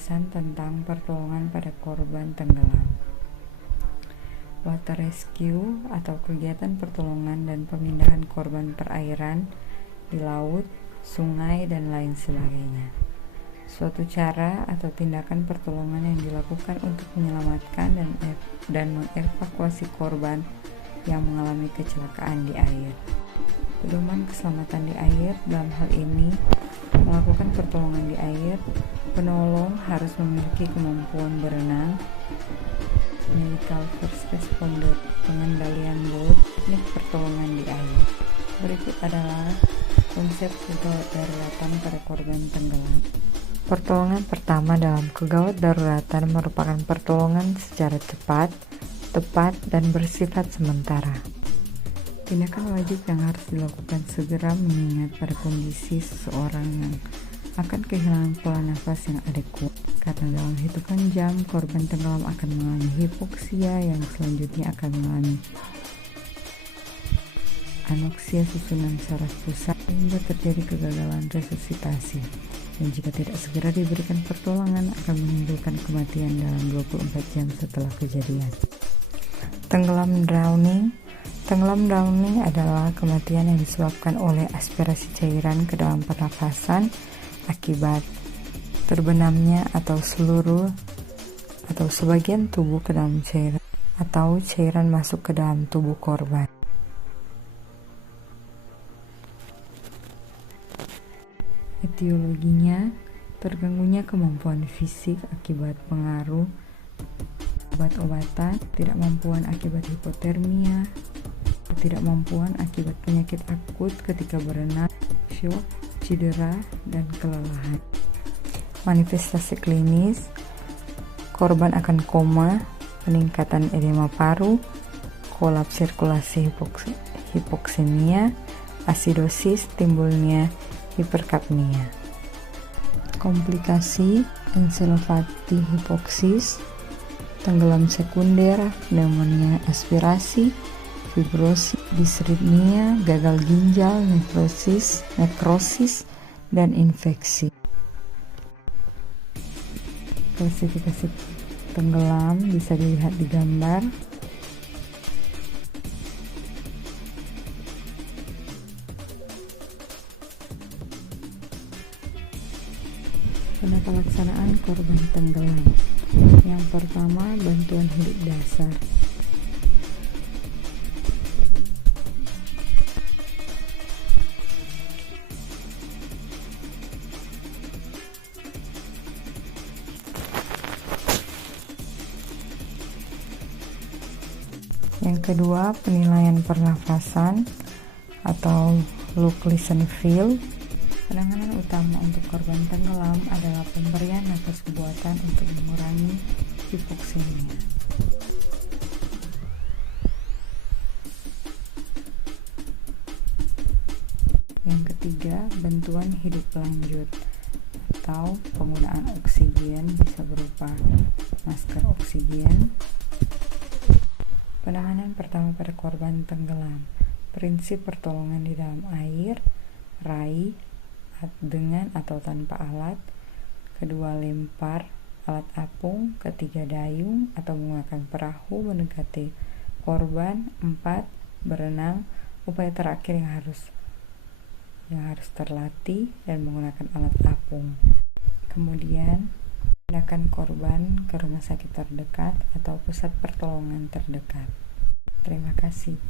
penjelasan tentang pertolongan pada korban tenggelam. Water rescue atau kegiatan pertolongan dan pemindahan korban perairan di laut, sungai, dan lain sebagainya. Suatu cara atau tindakan pertolongan yang dilakukan untuk menyelamatkan dan mengevakuasi korban yang mengalami kecelakaan di air. Pedoman keselamatan di air dalam hal ini melakukan pertolongan di air, penolong harus memiliki kemampuan berenang, medical first responder, pengendalian boat, teknik pertolongan di air. Berikut adalah konsep kegawat daruratan pada korban tenggelam. Pertolongan pertama dalam kegawat daruratan merupakan pertolongan secara cepat, tepat, dan bersifat sementara. Tindakan wajib yang harus dilakukan segera mengingat pada kondisi seseorang yang akan kehilangan pola nafas yang adekuat. Karena dalam hitungan jam, korban tenggelam akan mengalami hipoksia yang selanjutnya akan mengalami anoksia susunan saraf pusat hingga terjadi kegagalan resusitasi. Dan jika tidak segera diberikan pertolongan akan menimbulkan kematian dalam 24 jam setelah kejadian. Tenggelam drowning adalah kematian yang disebabkan oleh aspirasi cairan ke dalam pernafasan akibat terbenamnya atau seluruh atau sebagian tubuh ke dalam cairan atau cairan masuk ke dalam tubuh korban. Etiologinya, terganggunya kemampuan fisik akibat pengaruh obat-obatan, ketidakmampuan akibat hipotermia, ketidakmampuan akibat penyakit akut ketika berenang, syok, cedera, dan kelelahan. Manifestasi klinis, korban akan koma, peningkatan edema paru, kolaps sirkulasi hipoksemia, asidosis, timbulnya hiperkapnia. Komplikasi, encephalopati hipoksis, tenggelam sekunder, pneumonia aspirasi, fibrosis, disritmia, gagal ginjal, nekrosis, dan infeksi. Klasifikasi tenggelam bisa dilihat di gambar. Penata laksanaan korban tenggelam. Yang pertama, bantuan hidup dasar. Yang kedua, penilaian pernafasan atau look, listen, feel. Penanganan utama untuk korban tenggelam adalah pemberian nafas buatan untuk mengurangi hipoksemia. Yang ketiga, bantuan hidup lanjut atau penggunaan oksigen bisa berupa masker oksigen. Penanganan pertama pada korban tenggelam. Prinsip pertolongan di dalam air, raih, dengan atau tanpa alat. Kedua, lempar alat apung. Ketiga, dayung atau menggunakan perahu mendekati korban. 4, berenang. Upaya terakhir yang harus terlatih dan menggunakan alat apung. Kemudian, pindahkan korban ke rumah sakit terdekat atau pusat pertolongan terdekat. Terima kasih.